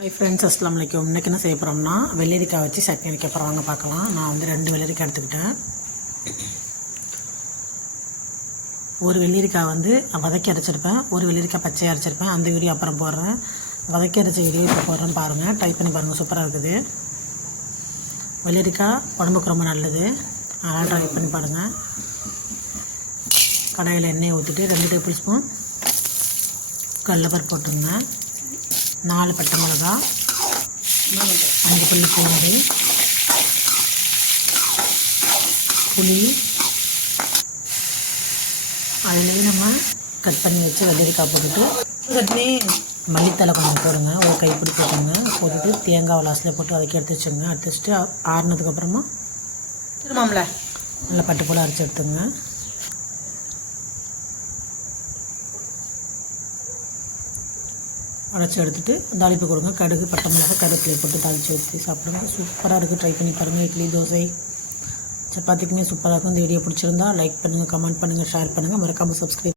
Hi friends அஸ்லாம் வலைக்கம் இன்றைக்கி என்ன செய்ய போகிறோம்னா வெள்ளரிக்காய் வச்சு சட்னி வைக்க போகிறவங்க பார்க்கலாம். நான் வந்து ரெண்டு வெள்ளரிக்காய் எடுத்துக்கிட்டேன். ஒரு வெள்ளரிக்காய் வந்து வதக்கி அரைச்சிருப்பேன். ஒரு வெள்ளரிக்காய் பச்சையாக அரைச்சிருப்பேன். அந்த வீடியோ அப்புறம் போடுறேன். வதக்கி அரைச்ச வீடியோ இப்போ போடுறேன்னு பாருங்கள் டைப் பண்ணி பாருங்கள் சூப்பராக இருக்குது. வெள்ளரிக்காய் உடம்புக்கு ரொம்ப நல்லது. அதனால் ட்ரை பண்ணி பாருங்கள் கடாயில் எண்ணெயை ஊற்றிட்டு ரெண்டு டேபிள் ஸ்பூன் கடலப்பருப்பு போட்டுருங்க நாலு பட்டை மிளகா அஞ்சு பல்லு பூண்டு புளி. அதுலேயே நம்ம கட் பண்ணி வச்சு வெள்ளரிக்காய் போட்டுட்டு சட்னி. மல்லித்தலை கொஞ்சம் போடுங்க. ஒரு கைப்பிடி போட்டுங்க போட்டுட்டு தேங்காய் லாஸ்ட்டில் போட்டு வதக்கி எடுத்து வச்சுங்க எடுத்து வச்சுட்டு ஆறுனதுக்கப்புறமா திருமாம்ல. நல்லா பட்டு போல் அரைச்சி எடுத்துங்க. அரைச்சி எடுத்துட்டு தாளிப்பு கொடுங்க. கடுகு பட்டை மிளகா கருவேப்பிலை போட்டு தாளித்து ஊற்றி சாப்பிடுங்க. சூப்பராக இருக்குது ட்ரை பண்ணி பாருங்கள் இட்லி தோசை சப்பாத்திக்குமே சூப்பராக இருக்கும். இந்த வீடியோ பிடிச்சிருந்தா லைக் பண்ணுங்கள் கமெண்ட் பண்ணுங்கள் ஷேர் பண்ணுங்கள் மறக்காமல் சப்ஸ்கிரைப்